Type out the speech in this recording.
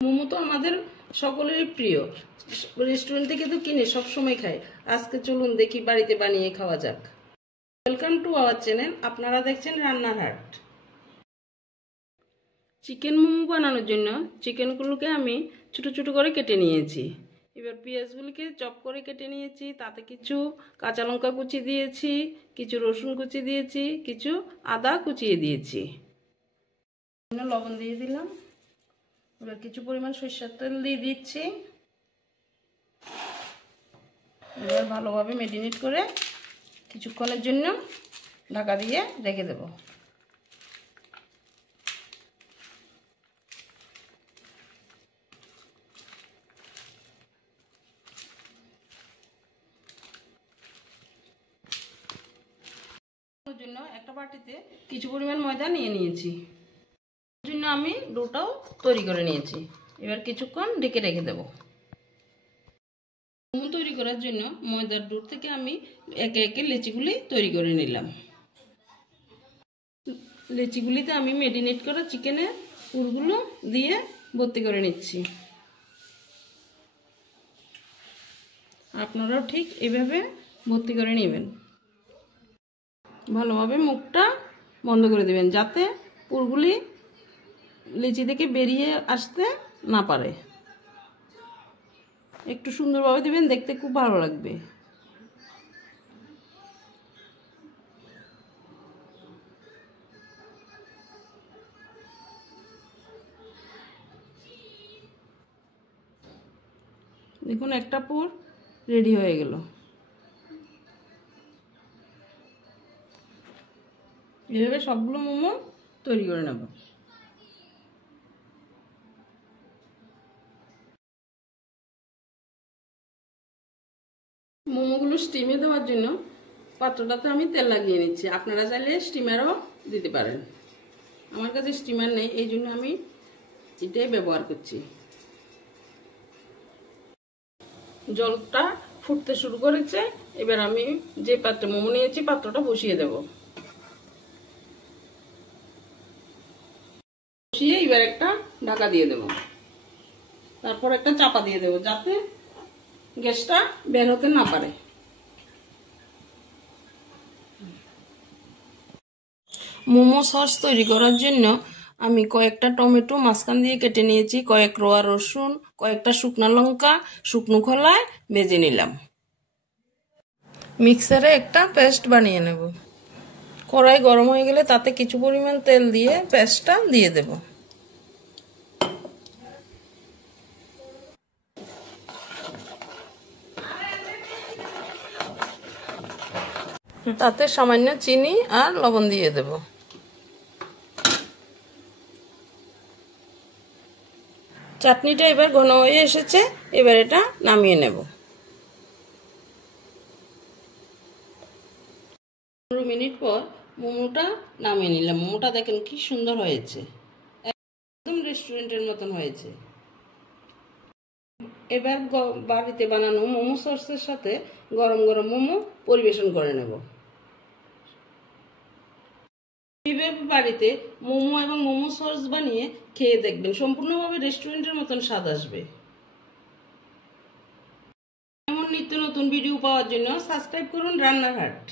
মোমো তো আমাদের সকলেরই প্রিয়, রেস্টুরেন্ট থেকে তো কিনে সব সময় খাই। আজকে চলুন দেখি বাড়িতে বানিয়ে খাওয়া যাক। ওয়েলকাম টু আওয়ার চ্যানেল, আপনারা দেখছেন রান্নার হাট। চিকেন মোমো বানানোর জন্য চিকেনগুলোকে আমি ছোট ছোট করে কেটে নিয়েছি। এবার পেঁয়াজগুলিকে চপ করে কেটে নিয়েছি, তাতে কিছু কাঁচা লঙ্কা কুচি দিয়েছি, কিছু রসুন কুচি দিয়েছি, কিছু আদা কুচিয়ে দিয়েছি। লবণ দিয়ে দিলাম। এবার কিছু পরিমাণ সরিষার তেল দিয়ে দিচ্ছি। এবার ভালোভাবে ম্যারিনেট করে কিছুক্ষণের জন্য ঢাকা দিয়ে রেখে দেব। জন্য একটা বাটিতে কিছু পরিমাণ ময়দা নিয়ে নিয়েছি। এর জন্য আমি ডোটাও তৈরি করে নিয়েছি। এবার কিছুক্ষণ ঢেকে রেখে দেব। মোমো তৈরি করার জন্য ময়দার ডো থেকে আমি একে একে লেচিগুলি তৈরি করে নিলাম। লেচিগুলিতে আমি ম্যারিনেট করা চিকেনের পুরগুলো দিয়ে ভর্তি করে নিচ্ছি। আপনারাও ঠিক এভাবে ভর্তি করে নেবেন। ভালোভাবে মুখটা বন্ধ করে দেবেন, যাতে পুরগুলি লেচি থেকে বেরিয়ে আসতে না পারে। একটু সুন্দরভাবে দিবেন, দেখতে খুব ভালো লাগবে। দেখুন, একটা পুর রেডি হয়ে গেল। এভাবে সবগুলো মোমো তৈরি করে নেব। মোমোগুলো স্টিমে দেওয়ার জন্য পাত্রটাতে আমি তেল লাগিয়ে নিচ্ছি। আপনারা চাইলে স্টিমারও দিতে পারেন। আমার কাছে স্টিমার নেই, এই জন্য আমি এটাই ব্যবহার করছি। জলটা ফুটতে শুরু করেছে। এবার আমি যে পাত্রে মোমো নিয়েছি পাত্রটা বসিয়ে দেব। বসিয়ে এবার একটা ঢাকা দিয়ে দেব, তারপর একটা চাপা দিয়ে দেব, যাতে গ্যাসটা বের হতে না পারে। মোমো সস তৈরি করার জন্য আমি কয়েকটা টমেটো মাঝখান দিয়ে কেটে নিয়েছি, কয়েক রোয়া রসুন, কয়েকটা শুকনো লঙ্কা শুকনো খোলায় ভেজে নিলাম। মিক্সারে একটা পেস্ট বানিয়ে নেব। কড়াই গরম হয়ে গেলে তাতে কিছু পরিমাণ তেল দিয়ে পেস্টটা দিয়ে দেব। তাতে সামান্য চিনি আর লবণ দিয়ে দেব। চাটনিটা এবার ঘন হয়ে এসেছে। এবার এটা নামিয়ে নেব। 15 মিনিট পর মোমোটা নামিয়ে নিলাম। মোমোটা দেখেন কি সুন্দর হয়েছে, একদম রেস্টুরেন্টের মতন হয়েছে। এবার বাড়িতে বানানো মোমো সসের সাথে গরম গরম মোমো পরিবেশন করে নেব। এইভাবে বাড়িতে মোমো এবং মোমো সস বানিয়ে খেয়ে দেখবেন, সম্পূর্ণভাবে রেস্টুরেন্টের মতন স্বাদ আসবে। এমন নিত্য নতুন ভিডিও পাওয়ার জন্য সাবস্ক্রাইব করুন রান্নার হাট।